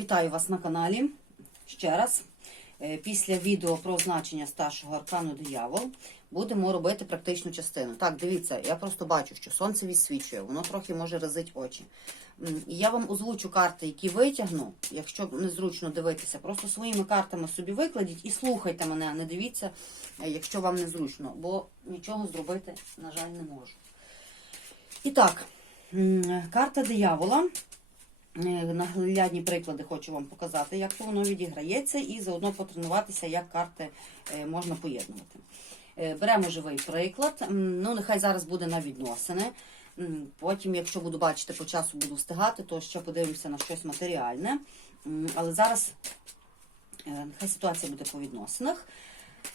Вітаю вас на каналі ще раз. Е, Після відео про значення старшого аркану диявол будемо робити практичну частину. Так, дивіться, я просто бачу, що сонце відсвічує, воно трохи може разить очі. І я вам озвучу карти, які витягну. Якщо незручно дивитися, просто своїми картами собі викладіть і слухайте мене, а не дивіться, е, якщо вам незручно, бо нічого зробити, на жаль, не можу. І так, карта диявола. Е, Наглядні приклади хочу вам показати, як то воно відіграється, і заодно потренуватися, як карти е, можна поєднувати. Е, Беремо живий приклад. Ну, нехай зараз буде на відносини. Потім, якщо буду бачити, по часу буду встигати, то ще подивимося на щось матеріальне. Але зараз нехай ситуація буде по відносинах.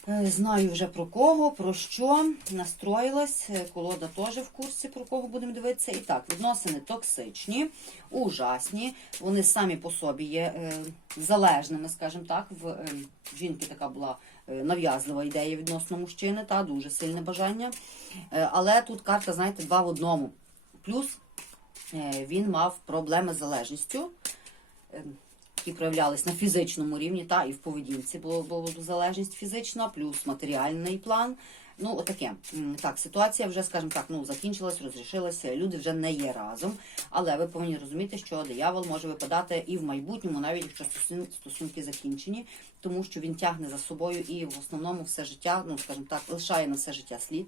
Е, Знаю вже про кого, про що настроїлась. Е, Колода теж в курсі, про кого будемо дивитися. І так, відносини токсичні, ужасні. Вони самі по собі є е, залежними, скажімо так. В жінки така була нав'язлива ідея відносно мужчини, та дуже сильне бажання. Але тут карта, знаєте, два в одному. Плюс він мав проблеми з залежністю. Які проявлялись на фізичному рівні, та і в поведінці була, була залежність фізична, плюс матеріальний план. Ну, отаке. Так, ситуація вже, скажімо так, ну, закінчилась, розрішилася, люди вже не є разом. Але ви повинні розуміти, що диявол може випадати і в майбутньому, навіть якщо стосунки закінчені, тому що він тягне за собою і в основному все життя, ну, скажімо так, лишає на все життя слід.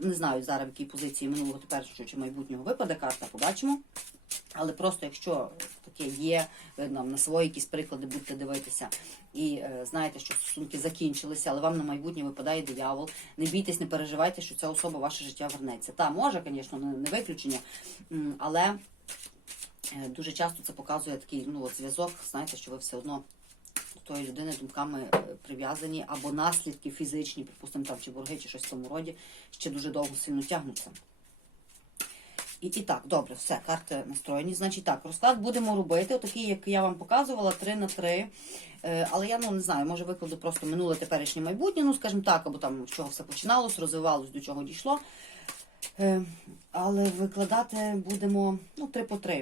Не знаю зараз, в якій позиції минулого теперішнього чи майбутнього випаде карта, побачимо. Але просто якщо таке є, нам на свої якісь приклади будете дивитися, і е, знаєте, що стосунки закінчилися, але вам на майбутнє випадає диявол, не бійтесь, не переживайте, що ця особа в ваше життя вернеться. Та може, звісно, не, виключення, але е, дуже часто це показує такий ну, зв'язок, знаєте, що ви все одно до тої людини думками е, прив'язані, або наслідки фізичні, припустимо, там чи борги, чи щось в тому роді, ще дуже довго сильно тягнуться. І, так, добре, все, карти настроєні. Значить так, розклад будемо робити, отакий, як я вам показувала, 3 на 3. Е, але я ну, не знаю, може викладу просто минуле теперішнє майбутнє, ну, скажімо так, або там з чого все починалось, розвивалось, до чого дійшло. Е, але викладати будемо ну, 3 по 3.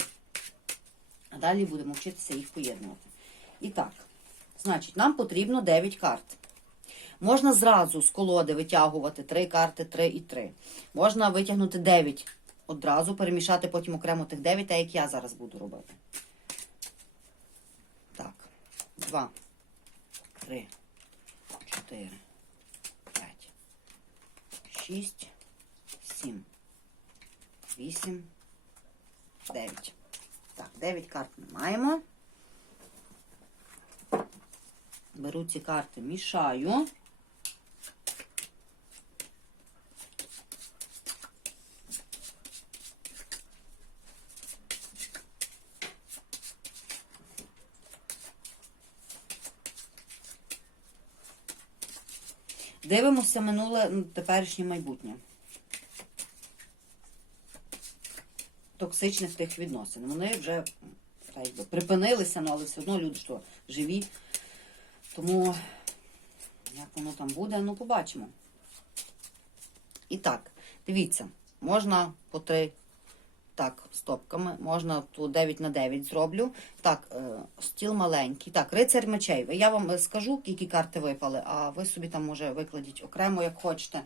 А далі будемо вчитися їх поєднувати. І так, значить, нам потрібно 9 карт. Можна зразу з колоди витягувати 3 карти, 3 і 3. Можна витягнути 9 одразу, перемішати потім окремо тих 9, так як я зараз буду робити. Так, 2, 3, 4, 5, 6, 7, 8, 9. Так, 9 карт ми маємо. Беру ці карти, мішаю. Дивимося минуле ну, теперішнє майбутнє. Токсичних тих відносин. Вони вже так, припинилися, ну, але все одно люди що живі. Тому, як воно там буде, ну побачимо. І так, дивіться, можна по три так, стопками, можна тут 9 на 9 зроблю. Так, е, стіл маленький. Так, рицар мечей. Я вам е, скажу, які карти випали, а ви собі там, може, викладіть окремо, як хочете.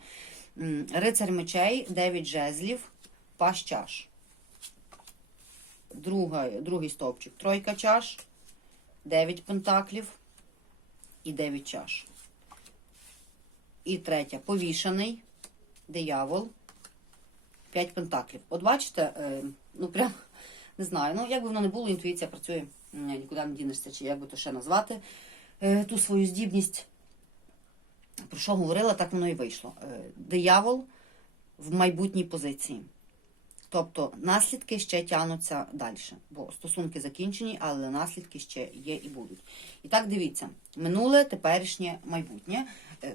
Рицар мечей, 9 жезлів, паш чаш. Друга, другий стовпчик, тройка чаш, 9 пентаклів і 9 чаш. І третя повішений, диявол, 5 пентаклів. От бачите, е, ну прям не знаю, ну як би воно не було, інтуїція працює, нікуди не дінешся, чи як би то ще назвати е, ту свою здібність. Про що говорила, так воно і вийшло. Е, диявол в майбутній позиції. Тобто наслідки ще тягнуться далі, бо стосунки закінчені, але наслідки ще є і будуть. І так дивіться, минуле, теперішнє, майбутнє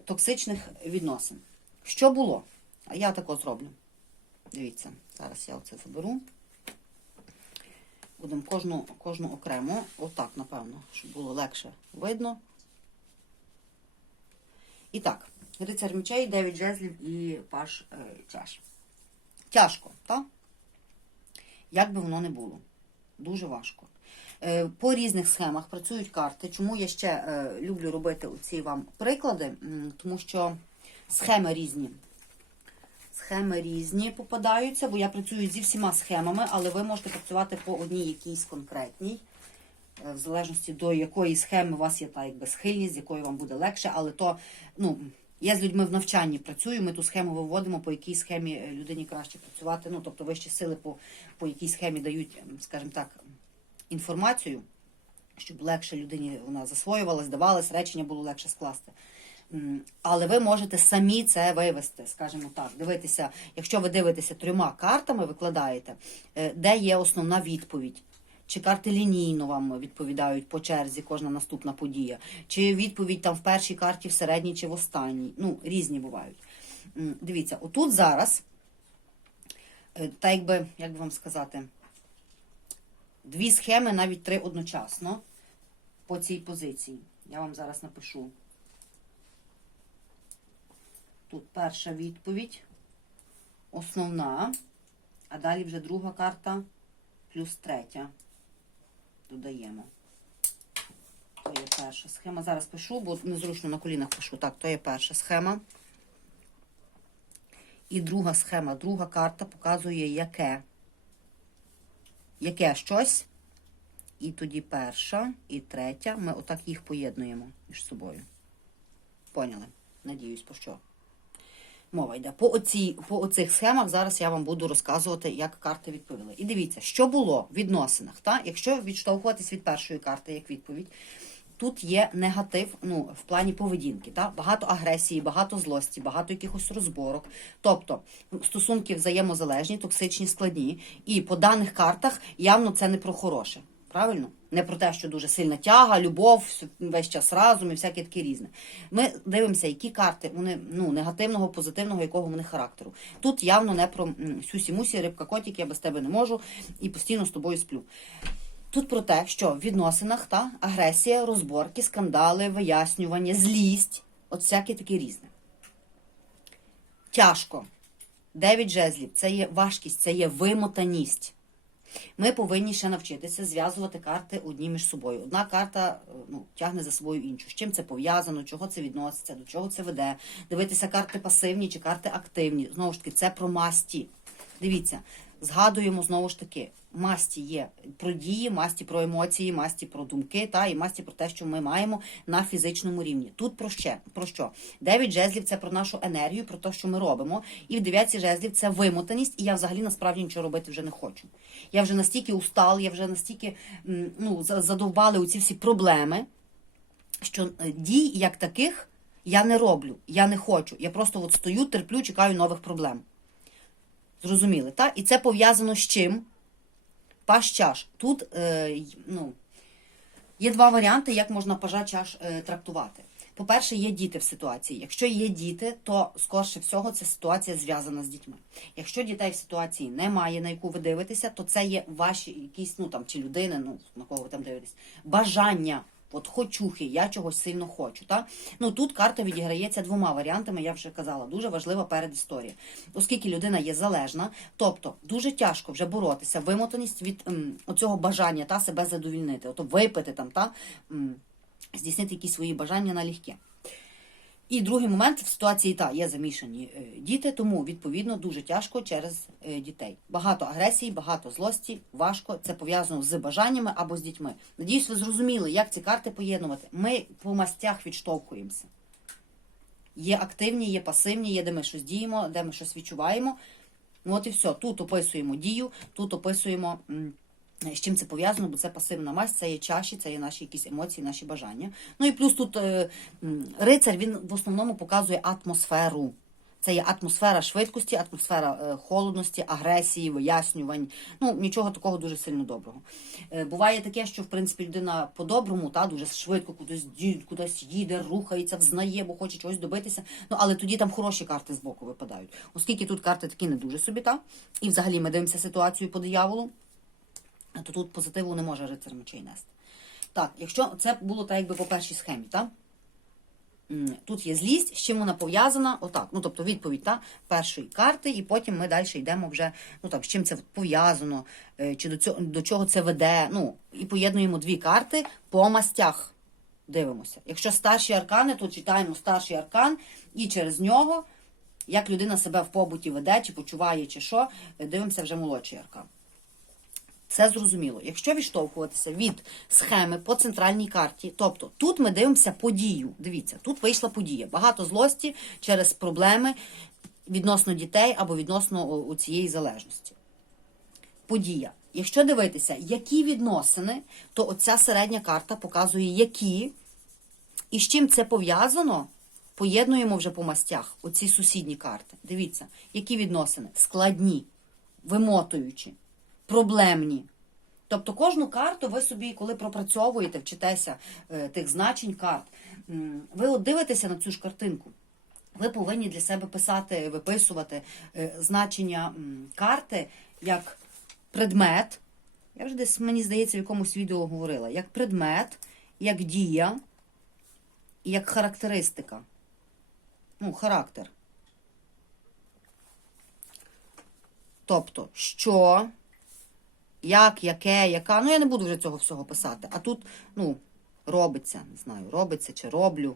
токсичних відносин. Що було? А я тако зроблю. Дивіться, зараз я оце заберу. Будемо кожну, кожну окремо, отак, напевно, щоб було легше видно. І так, рицар мечей, 9 жезлів і паш е, чаш. Тяжко, так? Як би воно не було. Дуже важко. Е, По різних схемах працюють карти. Чому я ще е, люблю робити ці вам приклади? Тому що схеми різні. Схеми різні попадаються, бо я працюю зі всіма схемами, але ви можете працювати по одній якійсь конкретній, е, в залежності до якої схеми у вас є та якби схильність, з якою вам буде легше. Але то, ну, я з людьми в навчанні працюю, ми ту схему виводимо, по якій схемі е, людині краще працювати. Ну, тобто вищі сили по, по якій схемі дають, ем, скажімо так, інформацію, щоб легше людині вона засвоювалась, здавалась, речення було легше скласти. Але ви можете самі це вивести, скажімо так, дивитися, якщо ви дивитеся трьома картами, викладаєте, е, де є основна відповідь. Чи карти лінійно вам відповідають по черзі кожна наступна подія, чи відповідь там в першій карті, в середній чи в останній. Ну, різні бувають. Дивіться, отут зараз, е, та якби, як би вам сказати, дві схеми, навіть три одночасно по цій позиції. Я вам зараз напишу. Тут перша відповідь, основна, а далі вже друга карта плюс третя. Додаємо. То є перша схема. Зараз пишу, бо незручно на колінах пишу. Так, то є перша схема. І друга схема. Друга карта показує яке. Яке щось. І тоді перша і третя. Ми отак їх поєднуємо між собою. Поняли? Надіюсь, по що. Мова йде. По, оці, по оцих схемах зараз я вам буду розказувати, як карти відповіли. І дивіться, що було в відносинах. Та? Якщо відштовхуватись від першої карти як відповідь, тут є негатив ну, в плані поведінки. Та? Багато агресії, багато злості, багато якихось розборок. Тобто стосунки взаємозалежні, токсичні, складні. І по даних картах явно це не про хороше. Правильно? Не про те, що дуже сильна тяга, любов, весь час разом і всяке таке різне. Ми дивимося, які карти вони ну, негативного, позитивного, якого вони характеру. Тут явно не про сюсі-мусі, рибка котик, я без тебе не можу і постійно з тобою сплю. Тут про те, що в відносинах та агресія, розборки, скандали, вияснювання, злість, от всяке таке різне. Тяжко. Дев'ять жезлів це є важкість, це є вимотаність. Ми повинні ще навчитися зв'язувати карти одні між собою. Одна карта е, ну, тягне за собою іншу. З чим це пов'язано, чого це відноситься, до чого це веде. Дивитися карти пасивні чи карти активні. Знову ж таки, це про масті. Дивіться, згадуємо знову ж таки, масті є про дії, масті про емоції, масті про думки, та і масті про те, що ми маємо на фізичному рівні. Тут про ще про що? Дев'ять жезлів це про нашу енергію, про те, що ми робимо. І в дев'ятці жезлів це вимотаність, і я взагалі насправді нічого робити вже не хочу. Я вже настільки устал, я вже настільки ну, за- задовбали оці всі проблеми, що е, дій як таких я не роблю, я не хочу. Я просто от стою, терплю, чекаю нових проблем. Зрозуміли, так? І це пов'язано з чим? Паш чаш. Тут е, ну, є два варіанти, як можна пажа чаш е, трактувати. По-перше, є діти в ситуації. Якщо є діти, то скорше всього це ситуація зв'язана з дітьми. Якщо дітей в ситуації немає, на яку ви дивитеся, то це є ваші якісь, ну там чи людини, ну на кого ви там дивитесь, бажання. От хочухи, я чогось сильно хочу. Та? Ну тут карта відіграється двома варіантами, я вже казала, дуже важлива передісторія. Оскільки людина є залежна, тобто дуже тяжко вже боротися, вимотаність від м, оцього бажання та себе задовільнити, ото випити там та м, здійснити якісь свої бажання налегке. І другий момент в ситуації та є замішані е, діти, тому відповідно дуже тяжко через е, дітей. Багато агресії, багато злості, важко. Це пов'язано з бажаннями або з дітьми. Надіюсь, ви зрозуміли, як ці карти поєднувати. Ми по мастях відштовхуємося. Є активні, є пасивні, є де ми щось діємо, де ми щось відчуваємо. Ну от і все. Тут описуємо дію, тут описуємо. М, з чим це пов'язано, бо це пасивна масть, це є чаші, це є наші якісь емоції, наші бажання. Ну і плюс тут е, рицар він в основному показує атмосферу. Це є атмосфера швидкості, атмосфера е, холодності, агресії, вияснювань. Ну нічого такого дуже сильно доброго. Е, буває таке, що в принципі людина по-доброму, та дуже швидко кудись кудись їде, рухається, взнає, бо хоче чогось добитися. Ну але тоді там хороші карти з боку випадають. Оскільки тут карти такі не дуже собі, та і взагалі ми дивимося ситуацію по дияволу то тут позитиву не може рицар мечей нести. Так, якщо це було так, якби по першій схемі, так? тут є злість, з чим вона пов'язана. Отак. Ну, тобто відповідь та, першої карти, і потім ми далі йдемо вже, ну так, з чим це пов'язано, е, чи до цього до чого це веде. Ну, і поєднуємо дві карти по мастях. Дивимося. Якщо старші аркани, то читаємо старший аркан, і через нього, як людина себе в побуті веде, чи почуває, чи що, е, дивимося вже молодший аркан. Це зрозуміло. Якщо відштовхуватися від схеми по центральній карті, тобто тут ми дивимося подію. Дивіться, тут вийшла подія. Багато злості через проблеми відносно дітей або відносно о, цієї залежності. Подія. Якщо дивитися, які відносини, то оця середня карта показує, які, і з чим це пов'язано, поєднуємо вже по мастях оці сусідні карти. Дивіться, які відносини складні, вимотуючі, проблемні. Тобто кожну карту ви собі, коли пропрацьовуєте, вчитеся е, тих значень карт, ви от дивитеся на цю ж картинку. Ви повинні для себе писати, виписувати е, значення карти як предмет. Я вже десь, мені здається, в якомусь відео говорила, як предмет, як дія як характеристика. Ну, характер. Тобто, що, як, яке, яка. Ну, я не буду вже цього всього писати. А тут, ну, робиться, не знаю, робиться чи роблю.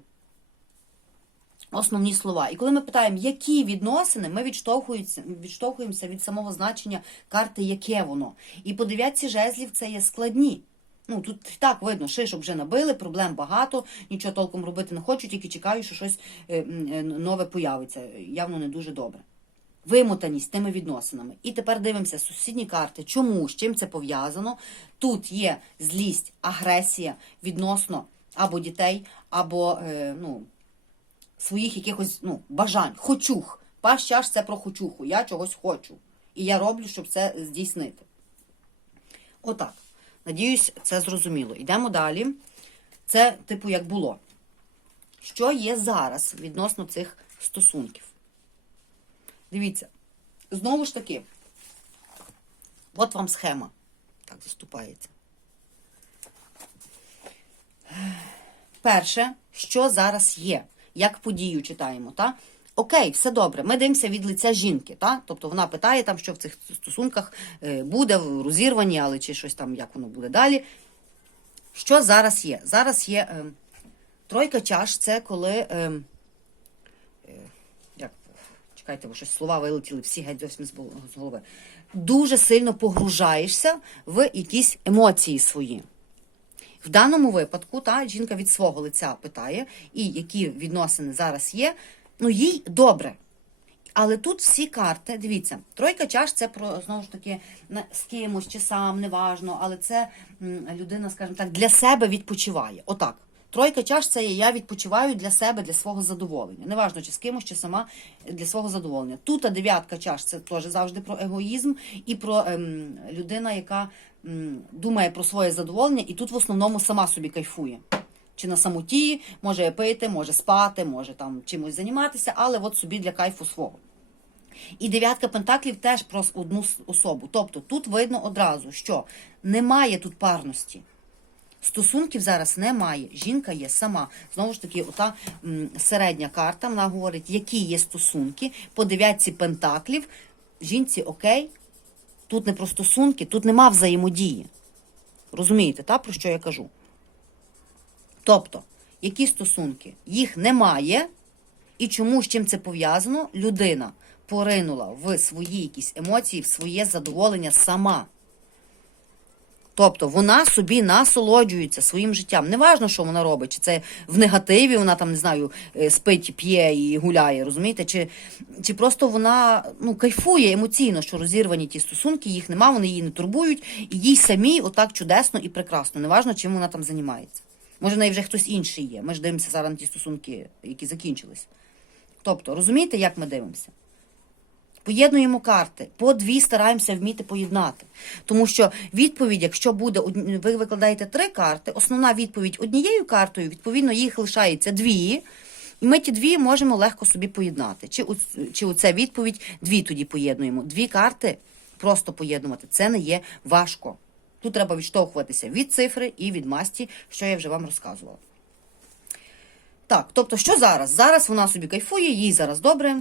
Основні слова. І коли ми питаємо, які відносини, ми відштовхуємося, відштовхуємося від самого значення карти, яке воно. І по дев'ятці жезлів це є складні. Ну, тут так видно, шишок вже набили, проблем багато, нічого толком робити не хочу, тільки чекаю, що щось е, е, нове появиться. Явно не дуже добре. Вимотаність тими відносинами. І тепер дивимося сусідні карти. Чому? З чим це пов'язано? Тут є злість, агресія відносно або дітей, або е, ну, своїх якихось ну, бажань. Хочух. Паш чаш це про хочуху. Я чогось хочу. І я роблю, щоб це здійснити. Отак. Надіюсь, це зрозуміло. Йдемо далі. Це, типу, як було. Що є зараз відносно цих стосунків? Дивіться, знову ж таки, от вам схема. Так заступається. Перше, що зараз є, як подію читаємо, та? Окей, все добре. Ми дивимося від лиця жінки, та? тобто вона питає, там, що в цих стосунках е, буде, розірвані, але чи щось там, як воно буде далі. Що зараз є? Зараз є е, тройка чаш, це коли. Е, чекайте, бо щось слова вилетіли всі геть зовсім з голови. Дуже сильно погружаєшся в якісь емоції свої. В даному випадку та жінка від свого лиця питає, і які відносини зараз є. Ну, їй добре. Але тут всі карти, дивіться, тройка чаш це про знову ж таки з кимось чи сам, неважно, але це людина, скажімо так, для себе відпочиває. Отак. Тройка чаш це я відпочиваю для себе, для свого задоволення. Неважно, чи з кимось, чи сама для свого задоволення. Тут дев'ятка чаш це теж завжди про егоїзм і про ем, людина, яка м, думає про своє задоволення, і тут в основному сама собі кайфує. Чи на самоті, може пити, може спати, може там чимось займатися, але от собі для кайфу свого. І дев'ятка пентаклів теж про одну особу. Тобто тут видно одразу, що немає тут парності. Стосунків зараз немає. Жінка є сама. Знову ж таки, ота середня карта, вона говорить, які є стосунки. По дев'ятці пентаклів жінці окей, тут не про стосунки, тут нема взаємодії. Розумієте, та, про що я кажу? Тобто, які стосунки? Їх немає, і чому з чим це пов'язано? Людина поринула в свої якісь емоції, в своє задоволення сама. Тобто вона собі насолоджується своїм життям. Неважно, що вона робить, чи це в негативі, вона там, не знаю, е, спить, п'є і гуляє, розумієте? Чи, чи просто вона ну, кайфує емоційно, що розірвані ті стосунки, їх нема, вони її не турбують, і їй самій отак чудесно і прекрасно. Неважно, чим вона там займається. Може, в неї вже хтось інший є. Ми ж дивимося зараз на ті стосунки, які закінчились. Тобто, розумієте, як ми дивимося? Поєднуємо карти, по дві стараємося вміти поєднати. Тому що відповідь, якщо буде ви викладаєте три карти, основна відповідь однією картою, відповідно, їх лишається дві. І ми ті дві можемо легко собі поєднати. Чи, у- чи оце відповідь дві тоді поєднуємо. Дві карти просто поєднувати. Це не є важко. Тут треба відштовхуватися від цифри і від масті, що я вже вам розказувала. Так, тобто, що зараз? Зараз вона собі кайфує, їй зараз добре.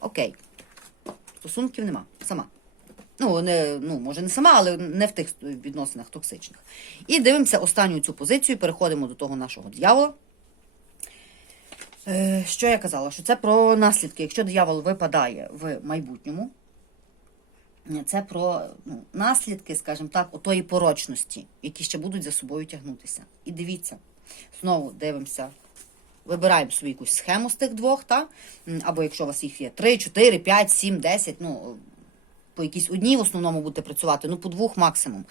Окей. Стосунків нема. Сама. Ну, не, ну, може, не сама, але не в тих відносинах токсичних. І дивимося останню цю позицію, переходимо до того нашого дьявола. Е, що я казала? Що це про наслідки. Якщо диявол випадає в майбутньому, це про ну, наслідки, скажімо так, отої порочності, які ще будуть за собою тягнутися. І дивіться, знову дивимося, вибираємо собі якусь схему з тих двох, та? Або якщо у вас їх є 3, 4, 5, 7, 10, ну, по якійсь одній в основному будете працювати, ну, по двох максимум.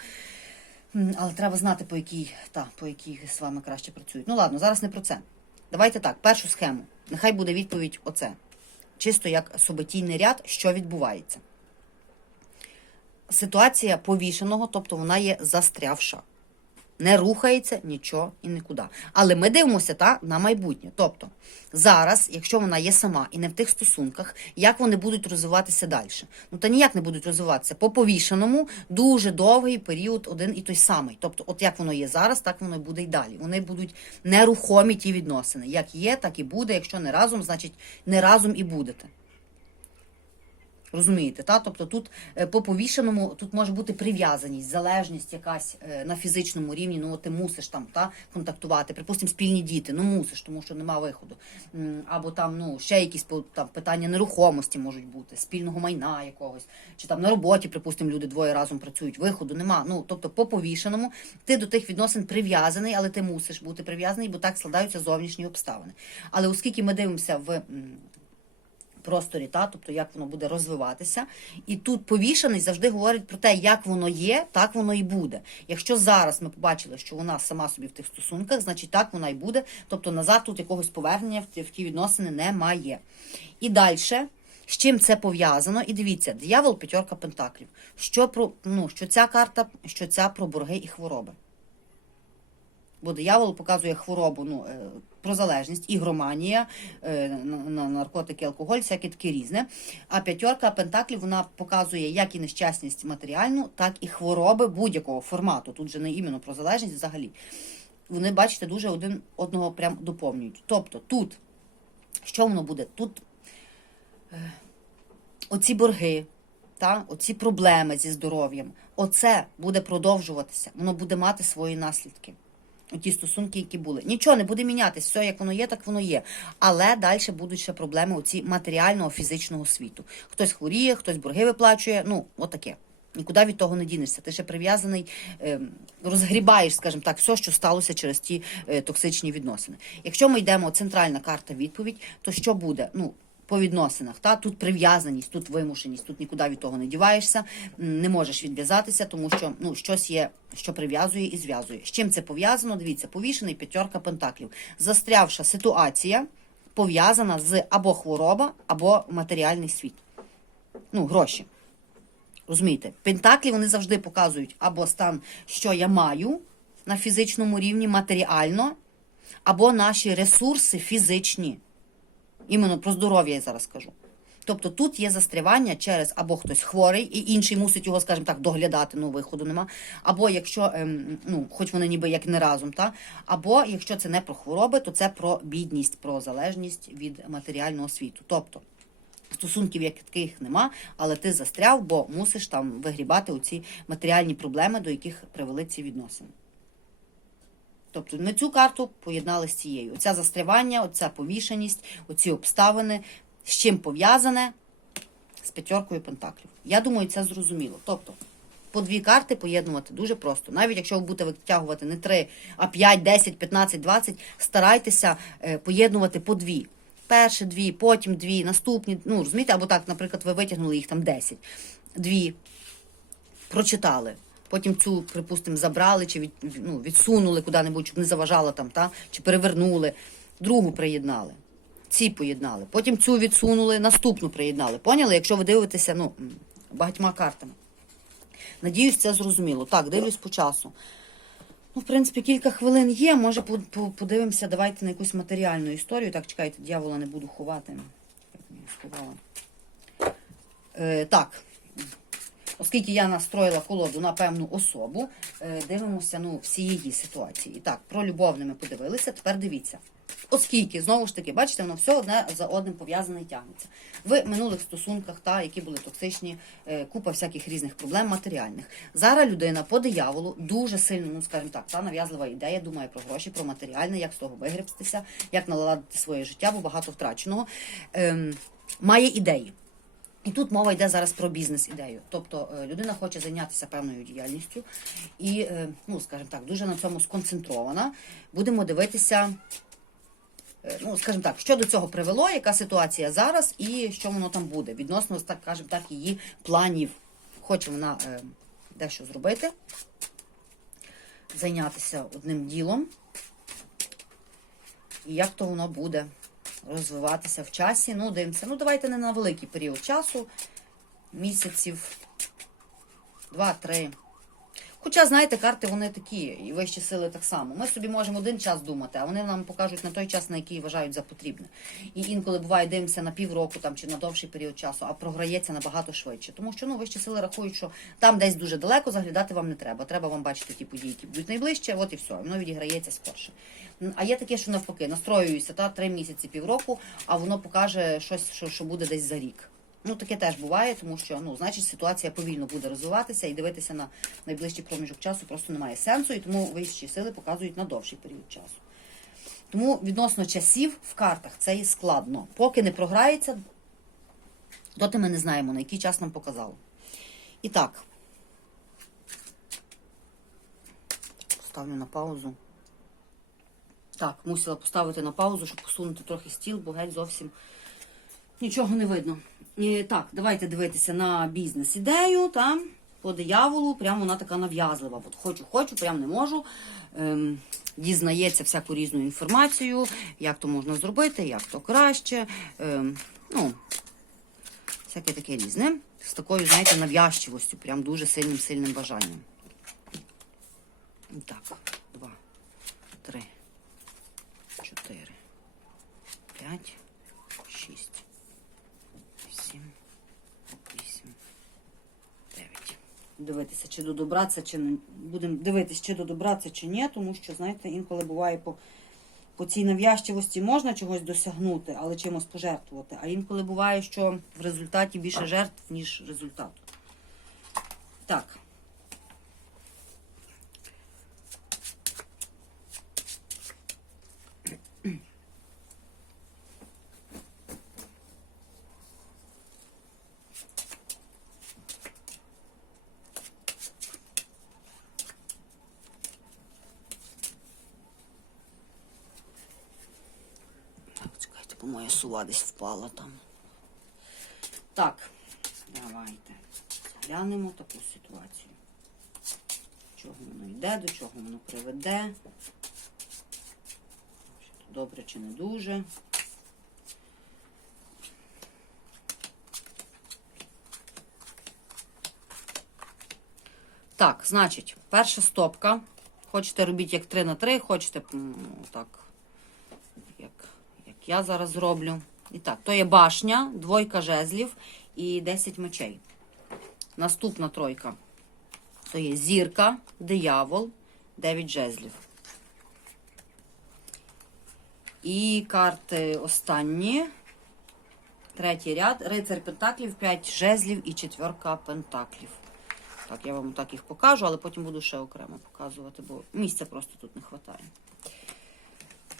Але треба знати, по якій, та, по якій з вами краще працюють. Ну ладно, зараз не про це. Давайте так, першу схему. Нехай буде відповідь оце. Чисто як событійний ряд, що відбувається. Ситуація повішеного, тобто вона є застрявша. Не рухається нічого і нікуди. Але ми дивимося та, на майбутнє. Тобто, зараз, якщо вона є сама і не в тих стосунках, як вони будуть розвиватися далі? Ну та ніяк не будуть розвиватися. По повішеному дуже довгий період один і той самий. Тобто, от як воно є зараз, так воно буде й далі. Вони будуть нерухомі ті відносини. Як є, так і буде. Якщо не разом, значить не разом і будете. Розумієте, та? Тобто тут е, по повішеному тут може бути прив'язаність, залежність якась е, на фізичному рівні. Ну, ти мусиш там та, контактувати. Припустимо, спільні діти, ну мусиш, тому що нема виходу. Або там ну, ще якісь там, питання нерухомості можуть бути, спільного майна якогось. Чи там на роботі, припустимо, люди двоє разом працюють, виходу нема. Ну, тобто, по повішеному ти до тих відносин прив'язаний, але ти мусиш бути прив'язаний, бо так складаються зовнішні обставини. Але оскільки ми дивимося в. Просторі, та, тобто як воно буде розвиватися. І тут повішений завжди говорить про те, як воно є, так воно і буде. Якщо зараз ми побачили, що вона сама собі в тих стосунках, значить так вона і буде. Тобто назад тут якогось повернення в ті відносини немає. І далі. З чим це пов'язано? І дивіться, диявол п'ятерка пентаклів. Що про ну, що ця карта, що ця про борги і хвороби. Бо диявол показує хворобу, ну, е, про залежність, ігроманія, е, на- на наркотики, алкоголь, всяке таке різне. А п'ятерка пентаклів вона показує як і нещасність матеріальну, так і хвороби будь-якого формату. Тут же не іменно про залежність взагалі. Вони, бачите, дуже один одного прям доповнюють. Тобто тут, що воно буде? Тут е, оці борги, та, оці проблеми зі здоров'ям, оце буде продовжуватися, воно буде мати свої наслідки. Ті стосунки, які були. Нічого не буде мінятися, все як воно є, так воно є. Але далі будуть ще проблеми оці матеріального, фізичного світу. Хтось хворіє, хтось борги виплачує. Ну, отаке. Нікуди від того не дінешся. Ти ще прив'язаний, е, розгрібаєш, скажімо так, все, що сталося через ті е, токсичні відносини. Якщо ми йдемо центральна карта відповідь, то що буде? Ну, по відносинах, та тут прив'язаність, тут вимушеність, тут нікуди від того не діваєшся, не можеш відв'язатися, тому що ну щось є, що прив'язує і зв'язує. З чим це пов'язано? Дивіться, повішений п'ятерка пентаклів, застрявша ситуація пов'язана з або хвороба, або матеріальний світ. Ну, гроші. Розумієте, пентаклі вони завжди показують або стан, що я маю на фізичному рівні, матеріально, або наші ресурси фізичні. Іменно про здоров'я я зараз кажу. Тобто тут є застрявання через або хтось хворий, і інший мусить його, скажімо так, доглядати, ну виходу нема. Або якщо, ем, ну, хоч вони ніби як не разом, та? або якщо це не про хвороби, то це про бідність, про залежність від матеріального світу. Тобто стосунків як таких нема, але ти застряв, бо мусиш там вигрібати оці матеріальні проблеми, до яких привели ці відносини. Тобто ми цю карту поєднали з цією. Оця застрявання, оця повішеність, оці обставини, з чим пов'язане з п'ятеркою пентаклів. Я думаю, це зрозуміло. Тобто, по дві карти поєднувати дуже просто. Навіть якщо ви будете витягувати не три, а 5, 10, 15, 20, старайтеся е, поєднувати по дві. Перші дві, потім дві, наступні. Ну, розумієте, або так, наприклад, ви витягнули їх там 10. Дві, прочитали. Потім цю, припустимо, забрали чи від, ну, відсунули куди-небудь, щоб не заважало там, та? чи перевернули. Другу приєднали. Ці поєднали. Потім цю відсунули, наступну приєднали. Поняли? Якщо ви дивитеся ну, багатьма картами. Надіюсь, це зрозуміло. Так, дивлюсь по часу. Ну, в принципі, кілька хвилин є. Може, по- по- подивимося, давайте на якусь матеріальну історію. Так, чекайте, дьявола не буду ховати. Е, так. Оскільки я настроїла колоду на певну особу, е, дивимося ну, всі її ситуації. Так, про любовне ми подивилися. Тепер дивіться. Оскільки, знову ж таки, бачите, воно все одне за одним пов'язане і тягнеться. В минулих стосунках, та, які були токсичні, е, купа всяких різних проблем матеріальних. Зараз людина по дияволу дуже сильно, ну скажімо так, та нав'язлива ідея, думає про гроші, про матеріальне, як з того вигребстися, як наладити своє життя, бо багато втраченого. Ем, має ідеї. І тут мова йде зараз про бізнес-ідею. Тобто е, людина хоче зайнятися певною діяльністю і, е, ну скажімо так, дуже на цьому сконцентрована. Будемо дивитися, е, ну скажімо так, що до цього привело, яка ситуація зараз і що воно там буде. Відносно, так скажімо так, її планів. Хоче вона дещо зробити, зайнятися одним ділом. І як то воно буде розвиватися в часі. Ну, дивимося. Ну, давайте не на великий період часу, місяців, два-три. Хоча, знаєте, карти вони такі, і вищі сили так само. Ми собі можемо один час думати, а вони нам покажуть на той час, на який вважають за потрібне. І інколи буває, дивимося на півроку там, чи на довший період часу, а програється набагато швидше. Тому що ну, вищі сили рахують, що там десь дуже далеко заглядати вам не треба. Треба вам бачити ті події, які будуть найближче, от і все. Воно відіграється скорше. А є таке, що навпаки, настроююся та три місяці, півроку, а воно покаже щось, що, що буде десь за рік. Ну, таке теж буває, тому що ну, значить ситуація повільно буде розвиватися і дивитися на найближчий проміжок часу просто немає сенсу, і тому вищі сили показують на довший період часу. Тому відносно часів в картах це і складно. Поки не програється, доти ми не знаємо, на який час нам показало. І так, ставлю на паузу. Так, мусила поставити на паузу, щоб посунути трохи стіл, бо геть зовсім нічого не видно. І, так, давайте дивитися на бізнес-ідею. Там по дияволу, прямо вона така нав'язлива. От хочу, хочу, прям не можу. Ем, дізнається всяку різну інформацію, як то можна зробити, як то краще. Ем, ну, всяке таке різне. З такою, знаєте, нав'язчивостю, прям дуже сильним сильним бажанням. Так, два, три, чотири, п'ять, Дивитися, чи до добра це, чи не будемо дивитися, чи до добра це, чи ні, тому що, знаєте, інколи буває по, по цій нав'язчивості можна чогось досягнути, але чимось пожертвувати. А інколи буває, що в результаті більше жертв, ніж результату. Так, чекайте, бо моя сува десь впала там. Так, давайте глянемо таку ситуацію. Чого воно йде, до чого воно приведе. Добре чи не дуже. Так, значить, перша стопка. Хочете робіть як 3 на 3, хочете так, я зараз зроблю. І так, то є башня, двойка жезлів і 10 мечей. Наступна тройка. То є зірка, диявол, 9 жезлів. І карти останні. Третій ряд. Рицар Пентаклів, 5 жезлів і четверка пентаклів. Так, я вам так їх покажу, але потім буду ще окремо показувати, бо місця просто тут не вистачає.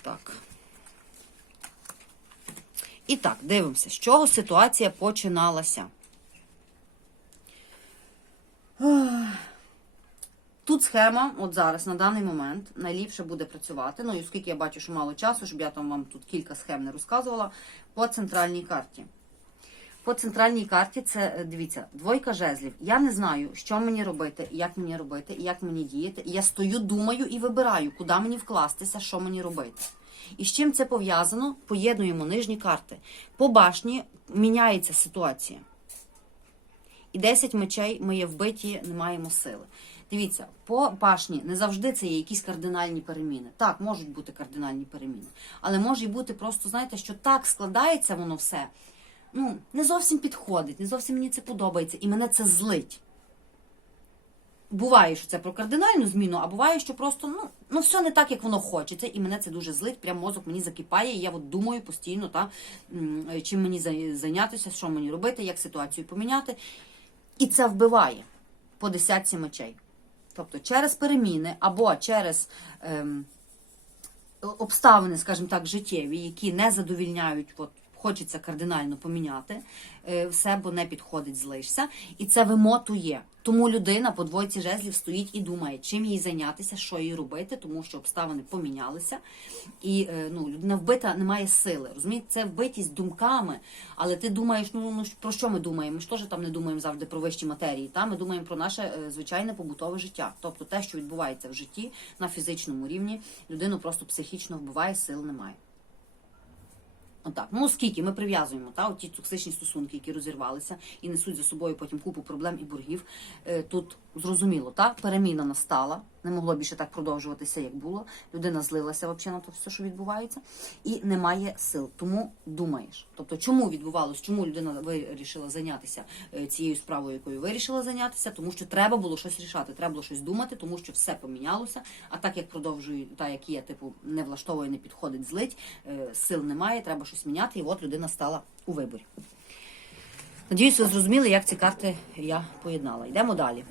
Так. І так, дивимося, з чого ситуація починалася. Тут схема, от зараз, на даний момент, найліпше буде працювати. Ну, і оскільки я бачу, що мало часу, щоб я там вам тут кілька схем не розказувала, по центральній карті. По центральній карті це, е, дивіться, двойка жезлів. Я не знаю, що мені робити, як мені робити, як мені діяти. Я стою, думаю і вибираю, куди мені вкластися, що мені робити. І з чим це пов'язано? Поєднуємо нижні карти. По башні міняється ситуація. І 10 мечей ми є вбиті, не маємо сили. Дивіться, по башні не завжди це є якісь кардинальні переміни. Так, можуть бути кардинальні переміни. Але може й бути просто, знаєте, що так складається воно все. Ну, не зовсім підходить, не зовсім мені це подобається, і мене це злить. Буває, що це про кардинальну зміну, а буває, що просто ну, ну все не так, як воно хочеться, і мене це дуже злить. Прям мозок мені закипає. І я от думаю постійно, та, чим мені зайнятися, що мені робити, як ситуацію поміняти. І це вбиває по десятці мечей. Тобто через переміни або через ем, обставини, скажімо так, життєві, які не задовільняють, от хочеться кардинально поміняти е, все, бо не підходить, злишся, і це вимотує. Тому людина по двойці жезлів стоїть і думає, чим їй зайнятися, що їй робити, тому що обставини помінялися, і е, ну, людина вбита не має сили. Розумієте, це вбитість думками, але ти думаєш, ну, ну про що ми думаємо? Ми ж теж там не думаємо завжди про вищі матерії. Та? Ми думаємо про наше е, звичайне побутове життя. Тобто те, що відбувається в житті на фізичному рівні, людину просто психічно вбиває, сил немає. Отак, ну оскільки ми прив'язуємо та, ті токсичні стосунки, які розірвалися і несуть за собою потім купу проблем і боргів. Е, тут зрозуміло, та переміна настала, не могло більше так продовжуватися, як було. Людина злилася взагалі на то все, що відбувається, і немає сил. Тому думаєш. Тобто, чому відбувалось, чому людина вирішила зайнятися е, цією справою, якою вирішила зайнятися, тому що треба було щось рішати, треба було щось думати, тому що все помінялося. А так як продовжує, та як є, типу, не влаштовує, не підходить, злить, е, сил немає, треба щось міняти, і от людина стала у виборі. Надіюсь, ви зрозуміли, як ці карти я поєднала. Йдемо далі.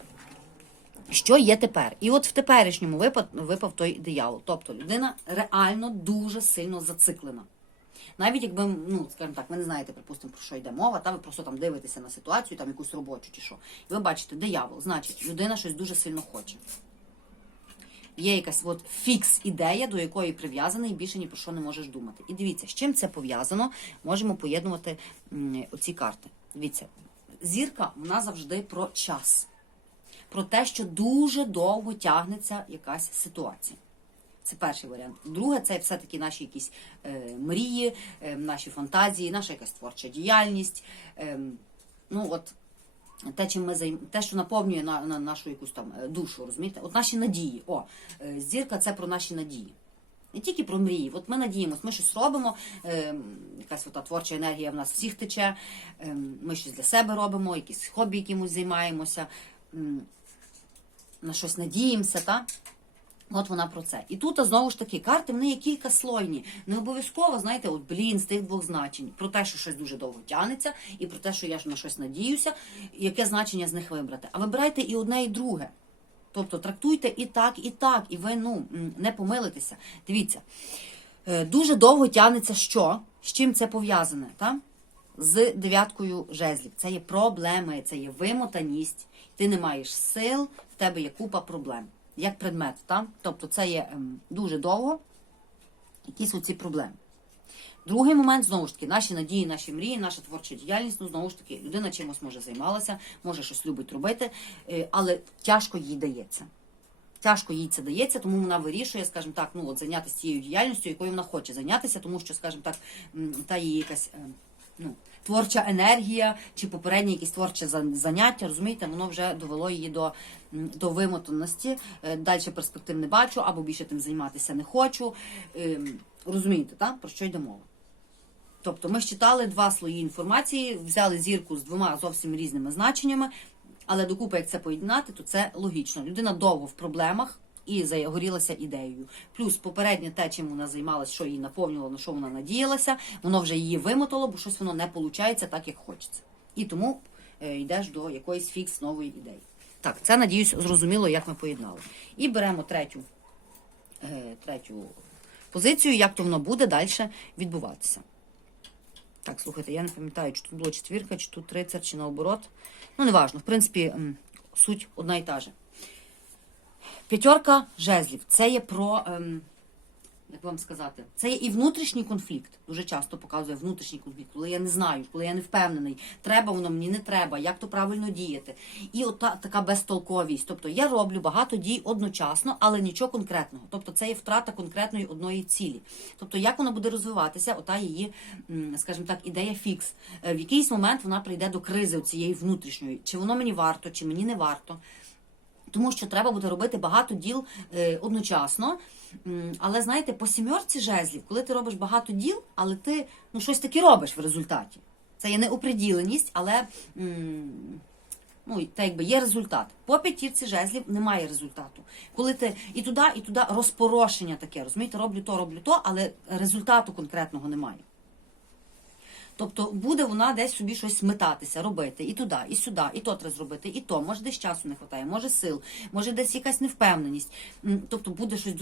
Що є тепер? І от в теперішньому випад, випав той диявол. Тобто людина реально дуже сильно зациклена. Навіть якби, ну, скажімо так, ви не знаєте, припустимо, про що йде мова, та ви просто там дивитеся на ситуацію, там якусь робочу чи що. Ви бачите, диявол, значить, людина щось дуже сильно хоче. Є якась от фікс ідея, до якої прив'язаний, і більше ні про що не можеш думати. І дивіться, з чим це пов'язано, можемо поєднувати оці карти. Дивіться, зірка вона завжди про час, про те, що дуже довго тягнеться якась ситуація. Це перший варіант. Друге, це все-таки наші якісь е, мрії, е, наші фантазії, наша якась творча діяльність. Е, ну от те, чим ми займ... те, що наповнює на, на нашу якусь там е, душу, розумієте? От наші надії. О, е, зірка це про наші надії. Не тільки про мрії. От ми надіємося, ми щось робимо, е, якась ота творча енергія в нас всіх тече, е, ми щось для себе робимо, якісь хобі якимось займаємося, на щось надіємося, так? От вона про це. І тут знову ж таки карти в неї кількаслойні. Не обов'язково, знаєте, от блін з тих двох значень. Про те, що щось дуже довго тягнеться, і про те, що я ж на щось надіюся, яке значення з них вибрати. А вибирайте і одне, і друге. Тобто трактуйте і так, і так, і ви ну, не помилитеся. Дивіться, е, дуже довго тягнеться що? З чим це пов'язане? Та? З дев'яткою жезлів. Це є проблеми, це є вимотаність. Ти не маєш сил, в тебе є купа проблем. Як предмет, та? тобто це є ем, дуже довго якісь оці проблеми. Другий момент, знову ж таки, наші надії, наші мрії, наша творча діяльність, ну знову ж таки, людина чимось може займалася, може щось любить робити, е, але тяжко їй дається. Тяжко їй це дається, тому вона вирішує, скажімо так, ну от зайнятися цією діяльністю, якою вона хоче зайнятися, тому що, скажімо так, та її якась е, ну, творча енергія чи попереднє якесь творче заняття, розумієте, воно вже довело її до, до вимотаності. Далі перспектив не бачу, або більше тим займатися не хочу. Ем, Розумієте, так? про що йде мова? Тобто ми читали два слої інформації, взяли зірку з двома зовсім різними значеннями, але докупи, як це поєднати, то це логічно. Людина довго в проблемах і загорілася ідеєю. Плюс попереднє те, чим вона займалася, що її наповнювало, на що вона надіялася, воно вже її вимотало, бо щось воно не виходить так, як хочеться. І тому е, йдеш до якоїсь фікс нової ідеї. Так, це надіюсь, зрозуміло, як ми поєднали. І беремо третю, е, третю позицію, як то воно буде далі відбуватися. Так, слухайте, я не пам'ятаю, чи тут було четвірка, чи тут трицар, чи наоборот. Ну, неважно. В принципі, суть одна і та же. П'ятерка жезлів. Це є про. Ем, як вам сказати, це є і внутрішній конфлікт. Дуже часто показує внутрішній конфлікт, коли я не знаю, коли я не впевнений, треба воно мені не треба, як то правильно діяти. І от така безтолковість. Тобто я роблю багато дій одночасно, але нічого конкретного. Тобто це є втрата конкретної одної цілі. Тобто, як воно буде розвиватися, ота її, скажімо так, ідея фікс. Е, В якийсь момент вона прийде до кризи цієї внутрішньої. Чи воно мені варто, чи мені не варто. Тому що треба буде робити багато діл е, одночасно. Але знаєте, по сімерці жезлів, коли ти робиш багато діл, але ти ну, щось таки робиш в результаті. Це є неоприділеність, але Ну, та якби є результат. По п'ятірці жезлів немає результату. Коли ти і туди, і туди розпорошення таке, розумієте, роблю то, роблю то, але результату конкретного немає. Тобто буде вона десь собі щось метатися, робити і туди, і сюди, і то треба зробити, і то. Може десь часу не вистачає, може сил, може десь якась невпевненість. Тобто буде щось дуже